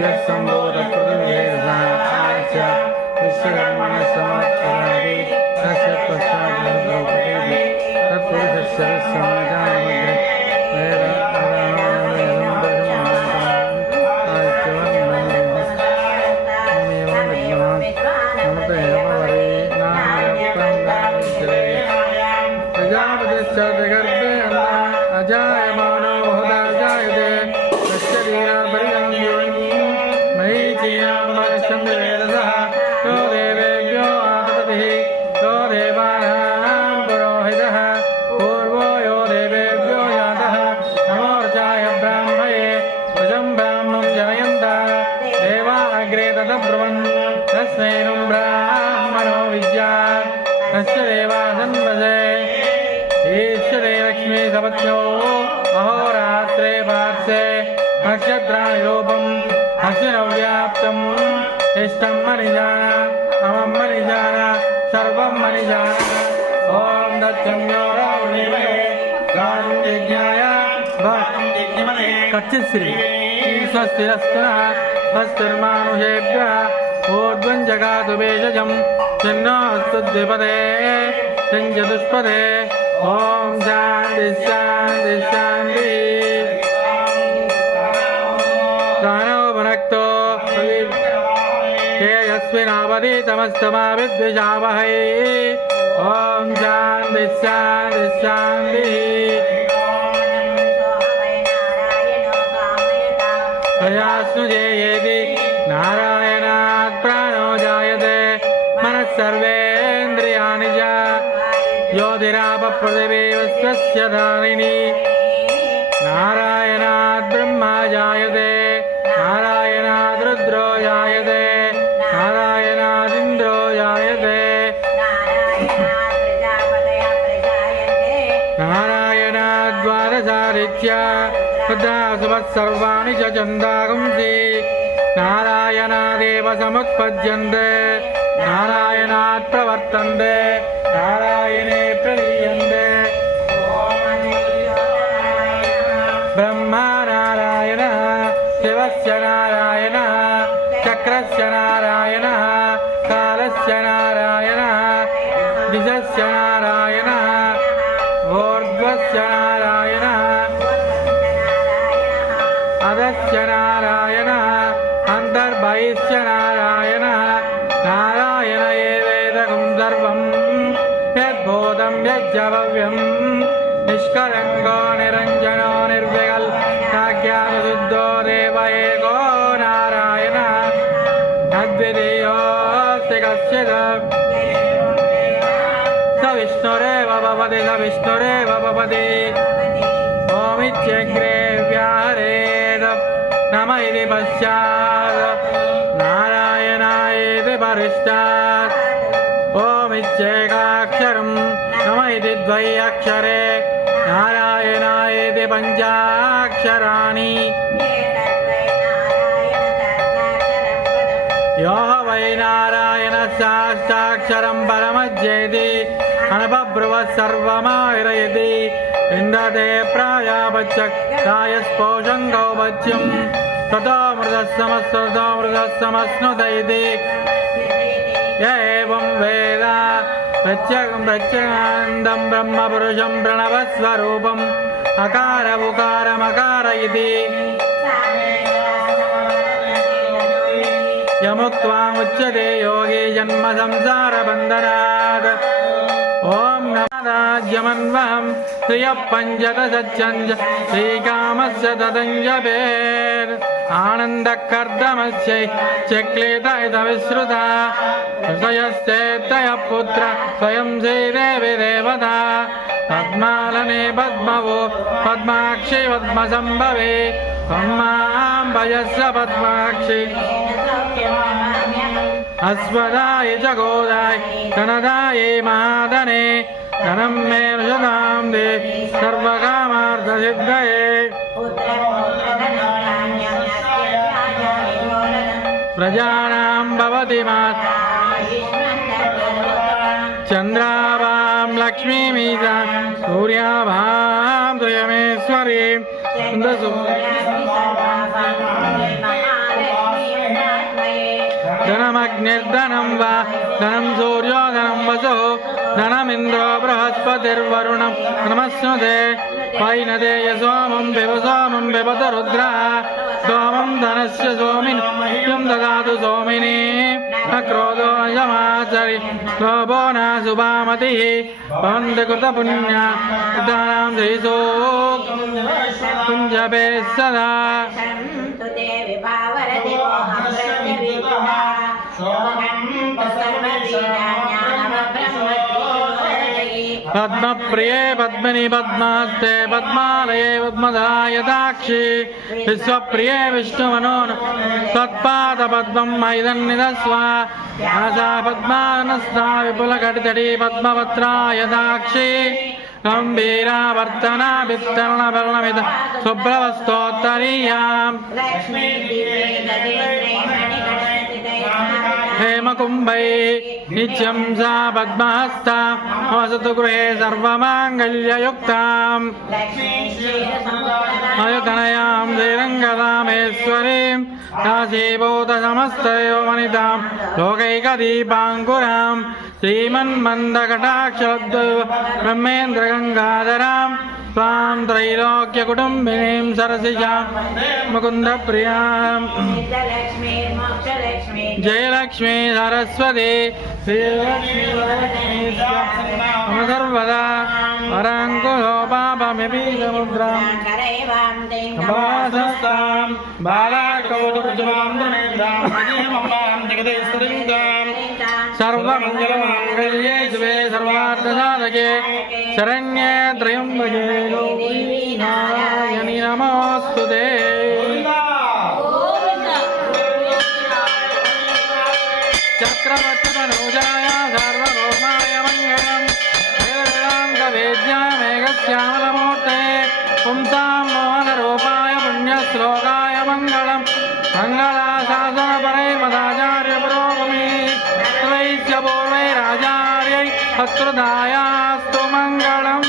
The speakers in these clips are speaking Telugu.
विद्युत्सम्भूतप्रतिनिधेर्नास्य विश्वकर्मणः समर्पयामि तस्य चीनामर्षं वेदसः यो देवेभ्यो जनयन्त देवा अग्रे ततब्रुवन् तस्मैनं ब्राह्मणो विद्या लक्ष्मी सपत्न्यो अहोरात्रे पार्श्वे नक्षत्राणि रूपम् अश्विनव्याप्तम् इष्टं मनिजान अमं मनिजान सर्वं मनिजान ॐ दत्तम्यो रावणीमहे गानं यज्ञाय कच्चिश्री स्वस्तिरस्तुनः स्वस्तिर्मानुषेभ्यः ऊर्ध्वं जगातु भेषजं चिन्नो अस्तु द्विपदे चतुष्पदे ॐ शान्ति शान्ति शान्ति हे यस्मिनावधीतमस्तमा विद्विषावहै ॐ शान्ति शान्ति शान्तिः प्रयास्नुजेयेति नारायणात् प्राणो जायते। मनः सर्वेन्द्रियाणि च। ज्योतिरापपृथिवीव स्वस्य धारिणी नारायणात् ब्रह्मा जायते। సదాసుమత్సర్వాణి చందాగుంసి నారాయణాదేవ సముత్పద్యంతే నారాయణాత్ ప్రవర్తంతే నారాయణే ప్రణీయంతే బ్రహ్మా నారాయణ శివస్య నారాయణ చక్రస్య నారాయణ अधस्य नारायणः अन्तर्बहिश्च नारायणः नारायण एवेदकं सर्वं यद्भूतं यज्जभव्यं निष्कलङ्को निरञ्जनो निर्विकल् प्राज्ञानशुद्धो देव एको नारायणः तद्विधेयोऽस्ति कश्चित् स विष्णुरेव भवति स विष्णुरेव भवति నమ ఇది పశ్చాత్ నారాయణాయేతి పరిష్టాత్ ఓమిచ్చేకాక్షరం నమ ఇది ద్వై అక్షరే నారాయణాయేతి పంచాక్షరాణి యోహ వై నారాయణ శాస్త్రాక్షరం పరమజ్జేది అనపబ్రువ సర్వమావిరయతి ఇంద్రదే ప్రాయాపచ్చ కాయస్పోషం గౌపత్యం ततो मृतस्समस्ततो मृतस्समश्नुत इति य एवं वेद प्रत्यगं प्रत्यगान्दं ब्रह्मपुरुषं प्रणवस्वरूपम् अकार उकारमकार इति यमुक्त्वामुच्यते योगी जन्म संसारबन्धनात् ॐ नमदाज्यमन्वहं श्रियः पञ्चदशञ्च श्रीकामस्य तदञ्जपेर् आनन्दकर्दमस्य चक्लेतविश्रुता स्वयस्तेतयः पुत्र स्वयं श्रीदेवी देवता पद्मालने पद्मवो पद्माक्षि पद्मसम्भवे पद्माम्बयस्य पद्माक्षि अस्वदाय च गोदाय धनदाये महाधने धनं मे नृषतां दे सर्वकामार्थसिद्धये प्रजानां लक्ष्मी मा। चन्द्राभां लक्ष्मीमीता वसो। ధనమింద్రో బృహస్పతిర్వరుణం నమస్సుదే పైనదే యసోమం వ్యవసోమం వ్యవత రుద్ర సోమం ధనస్ సోమిని దాదు సోమిని అక్రోధో యమాచరి లోభో నా శుభామతి భవంతి కృత పుణ్య దానాం జయసో కుంజపే సదా పద్మప్రియే పద్మిని పద్మాస్తే పద్మాలయే పద్మదాయ దాక్షి విశ్వప్రియే విష్ణుమనో తత్పాద పద్మం ఐదన్నిదస్వ ఆశా పద్మానస్థా విపుల కటితడి పద్మపత్రాయ దాక్షి గంభీరావర్తనా విత్తర్ణవర్ణమిత శుభ్రవస్తోత్తరీయాం హేమకుంభై నిత్యం సా పద్మహస్త వసతు గృహే సర్వమాంగళ్యయుక్తాం అయుతనయాం శ్రీరంగదామేశ్వరీం కాశీభూత సమస్తయోమనితాం లోకైకదీపాంకురాం अयतनयां श्रीरङ्गदामेश्वरीं काशीभूतसमस्तयोमनितां लोकैकदीपाङ्कुरां श्रीमन्मन्दकटाक्षद्वैव ब्रह्मेन्द्रगङ्गाधरां त्वां त्रैलोक्यकुटुम्बिनीं सरसिजां मुकुन्दप्रियाम् सिद्धलक्ष्मीर्मोक्षलक्ष्मी जयलक्ष्मी सरस्वती श्रीलक्ष्मी मम सर्वदा वराङ्कुशो पापमपि समुद्राम् सर्वमङ्गलमाङ्गल्ये शिवे सर्वार्थसाधके शरण्ये त्र्यम्बके गौरी नारायणि नमोऽस्तु ते चक्रवर्तितनूजाय सार्वभौमाय मङ्गलम् वेदान्तवेद्यामेघश्यामलमूर्ते पुंसां मोहनरूपाय पुण्यश्लोकाय मङ्गलम् मङ्गलाशासनपरैर्मदाचार्यपुरोगमे பத்ருதாயாஸ்து மங்களம்.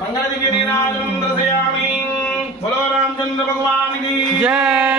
மங்களதிகிரிநாதம் தசையாமி பகவான் ஜெய.